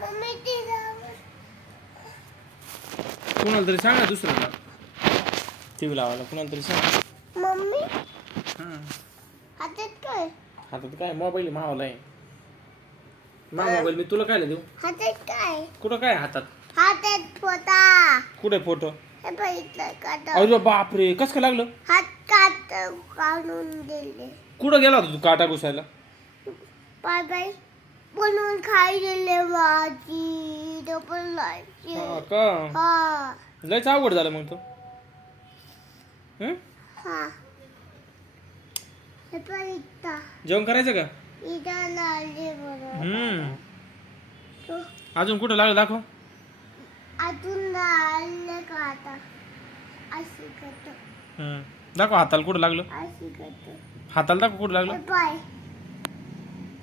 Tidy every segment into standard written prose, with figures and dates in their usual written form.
Mummy तिला कुणाला तरी सांग ना दुसऱ्याला टीव्ही लावायला. कुणाला तरी सांग. मम्मी हां हातात काय हातात काय मोबाईल मावाला आहे. मोबाईल मी तुला काय देऊ. हातात काय कुठं काय हातात. हातात फोटा कुठे फोटो. हे बघितलं का अरे बापरे कसं काय लागलं. हात काट काढून दिले कुठं गेला होता तू काटा घुसायला. बाय बाय बनवून खाई दिले भाजी डबल लायची हा का हा लयच अवघड झालं मग तो. हा हे बघितलं जेवण करायचं का. इथं लागले बरोबर तो अजून कुठं लागलं दाखव. अजून लागले का आता अशी करतो दाखव हाताला कुठं लागलं. अशी करतो हाताला दाखव कुठं लागलं. बाय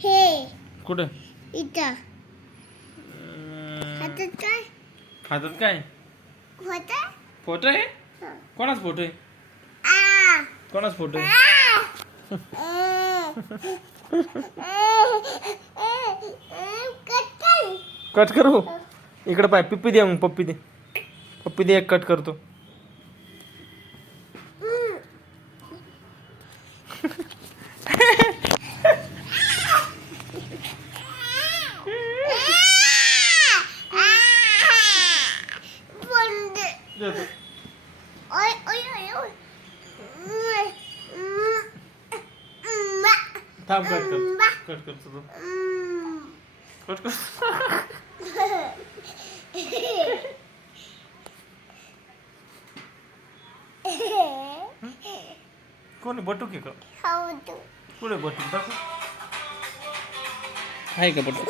हे कुठं इथं हातात काय हातात काय होतं फोटो आहे. कोणाच फोटो आहे. आ कोणाच फोटो आहे. कट करू इकडे पाय पिप्पी दे मग पप्पी दे. पप्पी दे एक कट करतो. थांब कट कर कट करतो कट कर. कोण बटूक आहे का. कुठे बटूक दाखव आहे का बटूक.